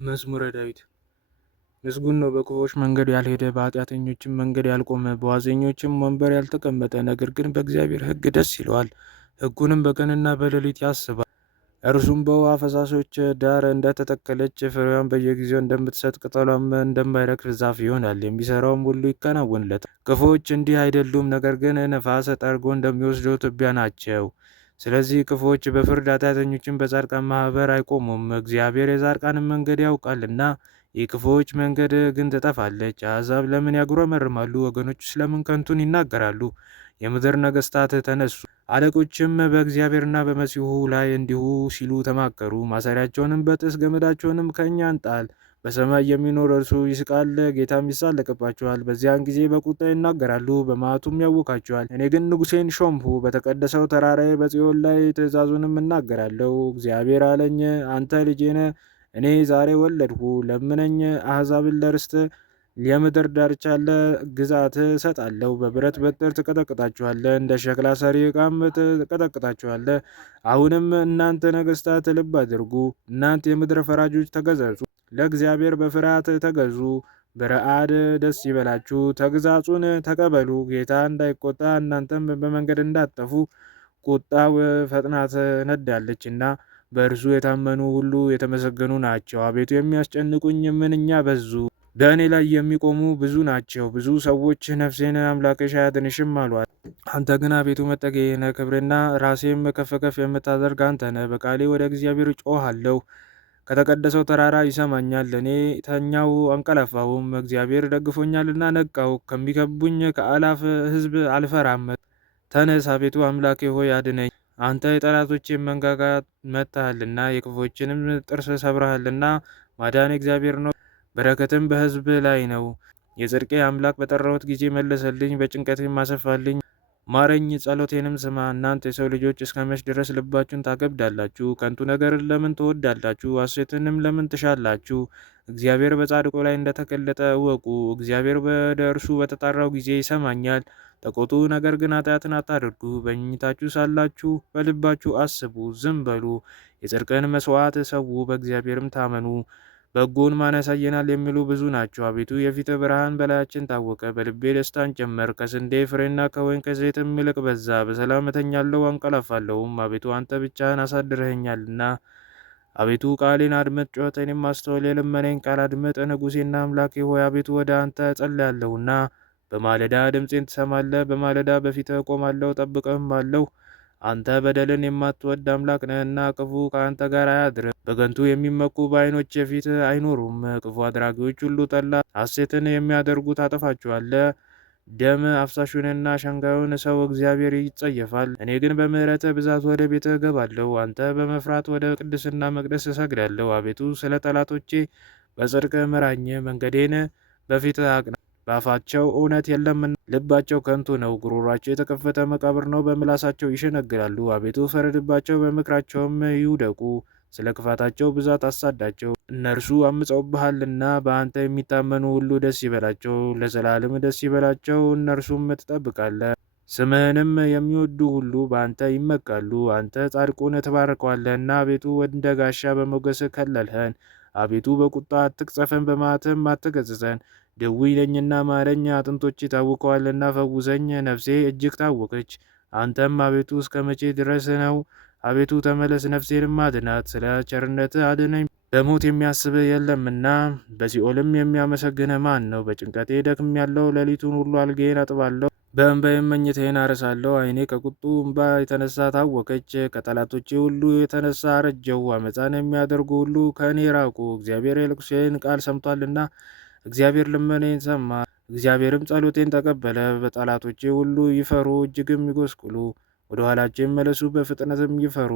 መዝሙረ ዳዊት። ምስጉን ነው በክፉዎች መንገድ ያልሄደ፣ በኃጢአተኞችም መንገድ ያልቆመ፣ በዋዘኞችም ወንበር ያልተቀመጠ፣ ነገር ግን በእግዚአብሔር ሕግ ደስ ይለዋል፣ ሕጉንም በቀንና በሌሊት ያስባል። እርሱም በውኃ ፈሳሾች ዳር እንደተተከለች፣ ፍሬዋን በየጊዜው እንደምትሰጥ፣ ቅጠሏም እንደማይረግፍ ዛፍ ይሆናል። የሚሠራውም ሁሉ ይከናወንለታል። ክፉዎች እንዲህ አይደሉም፣ ነገር ግን ነፋስ ጠርጎ እንደሚወስደው ትቢያ ናቸው። ስለዚህ ክፉዎች በፍርድ ኃጢአተኞችም በጻድቃን ማኅበር አይቆሙም። እግዚአብሔር የጻድቃንን መንገድ ያውቃልና የክፉዎች መንገድ ግን ትጠፋለች። አሕዛብ ለምን ያጉረመርማሉ? ወገኖችስ ለምን ከንቱን ይናገራሉ? የምድር ነገሥታት ተነሱ፣ አለቆችም በእግዚአብሔርና በመሲሑ ላይ እንዲሁ ሲሉ ተማከሩ። ማሰሪያቸውንም በጥስ ገመዳቸውንም ከእኛ እንጣል። በሰማይ የሚኖር እርሱ ይስቃል፣ ጌታም ይሳለቅባቸዋል። በዚያን ጊዜ በቁጣ ይናገራሉ፣ በመዓቱም ያውካቸዋል። እኔ ግን ንጉሴን ሾምሁ፣ በተቀደሰው ተራራዬ በጽዮን ላይ ትእዛዙንም እናገራለሁ። እግዚአብሔር አለኝ፣ አንተ ልጄ ነህ፣ እኔ ዛሬ ወለድሁ። ለምነኝ፣ አሕዛብን ለርስት የምድር ዳርቻ ለግዛት እሰጣለሁ። በብረት በትር ትቀጠቅጣቸዋለህ፣ እንደ ሸክላ ሰሪ ዕቃም ትቀጠቅጣቸዋለህ። አሁንም እናንተ ነገሥታት ልብ አድርጉ፣ እናንተ የምድር ፈራጆች ተገሠጹ። ለእግዚአብሔር በፍርሃት ተገዙ። በረአድ ደስ ይበላችሁ፣ ተግሣጹን ተቀበሉ። ጌታ እንዳይቆጣ እናንተም በመንገድ እንዳትጠፉ ቁጣው ፈጥና ትነዳለችና። በእርሱ የታመኑ ሁሉ የተመሰገኑ ናቸው። አቤቱ የሚያስጨንቁኝ ምንኛ በዙ! በእኔ ላይ የሚቆሙ ብዙ ናቸው። ብዙ ሰዎች ነፍሴን አምላክሽ አያድንሽም አሏት። አንተ ግን አቤቱ መጠጊያዬ ነህ፣ ክብሬና ራሴም ከፍ ከፍ የምታደርግ አንተ ነህ። በቃሌ ወደ እግዚአብሔር ጮኻለሁ፣ ከተቀደሰው ተራራ ይሰማኛል። እኔ ተኛው አንቀላፋሁም፣ እግዚአብሔር ደግፎኛልና ነቃው። ከሚከቡኝ ከአላፍ ሕዝብ አልፈራም። ተነስ አቤቱ አምላኬ ሆይ አድነኝ። አንተ የጠላቶቼን መንጋጋ መትሃልና የክፉዎችንም ጥርስ ሰብረሃልና። ማዳን እግዚአብሔር ነው፣ በረከትም በሕዝብ ላይ ነው። የጽድቄ አምላክ በጠራሁት ጊዜ መለሰልኝ፣ በጭንቀቴም አሰፋልኝ። ማረኝ፣ ጸሎቴንም ስማ። እናንተ የሰው ልጆች እስከ መቼ ድረስ ልባችሁን ታከብዳላችሁ? ከንቱ ነገርን ለምን ትወዳላችሁ? ሐሰትንም ለምን ትሻላችሁ? እግዚአብሔር በጻድቁ ላይ እንደተገለጠ እወቁ። እግዚአብሔር ወደ እርሱ በተጣራው ጊዜ ይሰማኛል። ተቆጡ፣ ነገር ግን ኃጢአትን አታድርጉ። በመኝታችሁ ሳላችሁ በልባችሁ አስቡ፣ ዝም በሉ። የጽድቅን መሥዋዕት ሰዉ፣ በእግዚአብሔርም ታመኑ። በጎን ማን ያሳየናል የሚሉ ብዙ ናቸው። አቤቱ የፊትህ ብርሃን በላያችን ታወቀ። በልቤ ደስታን ጨመር፣ ከስንዴ ፍሬና ከወይን ከዘይትም ይልቅ በዛ። በሰላም እተኛለሁ አንቀላፋለሁም፣ አቤቱ አንተ ብቻህን አሳድረኸኛልና። አቤቱ ቃሌን አድምጥ፣ ጩኸቴንም አስተውል። የልመናዬን ቃል አድምጥ፣ ንጉሴና አምላኬ ሆይ። አቤቱ ወደ አንተ እጸልያለሁና። በማለዳ ድምፄን ትሰማለህ። በማለዳ በፊትህ እቆማለሁ እጠብቅህማለሁ። አንተ በደልን የማትወድ አምላክ ነህና ክፉ ከአንተ ጋር አያድርም። በከንቱ የሚመኩ በዓይኖች ፊት አይኖሩም። ክፉ አድራጊዎች ሁሉ ጠላት፣ ሐሴትን የሚያደርጉ ታጠፋቸዋለህ። ደም አፍሳሹንና ሸንጋዩን ሰው እግዚአብሔር ይጸየፋል። እኔ ግን በምሕረትህ ብዛት ወደ ቤትህ እገባለሁ። አንተ በመፍራት ወደ ቅድስና መቅደስ እሰግዳለሁ። አቤቱ ስለ ጠላቶቼ በጽድቅ ምራኝ፣ መንገዴን በፊትህ አቅና። በአፋቸው እውነት የለምና ልባቸው ከንቱ ነው። ጉሮሯቸው የተከፈተ መቃብር ነው፣ በምላሳቸው ይሸነግላሉ። አቤቱ ፈረድባቸው፣ በምክራቸውም ይውደቁ። ስለ ክፋታቸው ብዛት አሳዳቸው። እነርሱ አምፀውብሃልና። በአንተ የሚታመኑ ሁሉ ደስ ይበላቸው፣ ለዘላለም ደስ ይበላቸው። እነርሱም ትጠብቃለህ፣ ስምህንም የሚወዱ ሁሉ በአንተ ይመካሉ። አንተ ጻድቁን ትባርከዋለህና፣ አቤቱ እንደ ጋሻ በሞገስ ከለልኸን። አቤቱ በቁጣ አትቅጸፈን፣ በመዓትህም አትገሥጸን። ድውይ ነኝና ማረኝ፣ አጥንቶቼ ታውከዋልና ፈውሰኝ። ነፍሴ እጅግ ታወከች። አንተም አቤቱ እስከ መቼ ድረስ ነው? አቤቱ ተመለስ፣ ነፍሴንም አድናት። ስለ ቸርነትህ አድነኝ፣ በሞት የሚያስብህ የለምና። በሲኦልም የሚያመሰግንህ ማን ነው? በጭንቀቴ ደክሜያለሁ፣ ሌሊቱን ሁሉ አልጋዬን አጥባለሁ፣ በእንባዬም መኝታዬን አረሳለሁ። ዓይኔ ከቁጡ እንባ የተነሳ ታወከች፣ ከጠላቶቼ ሁሉ የተነሳ አረጀሁ። ዓመፃን የሚያደርጉ ሁሉ ከእኔ ራቁ። እግዚአብሔር የልቅሶዬን ቃል ሰምቷልና፣ እግዚአብሔር ልመናዬን ሰማ። እግዚአብሔርም ጸሎቴን ተቀበለ። በጠላቶቼ ሁሉ ይፈሩ፣ እጅግም ይጎስቁሉ። ወደ ኋላቸው ይመለሱ፣ በፍጥነትም ይፈሩ።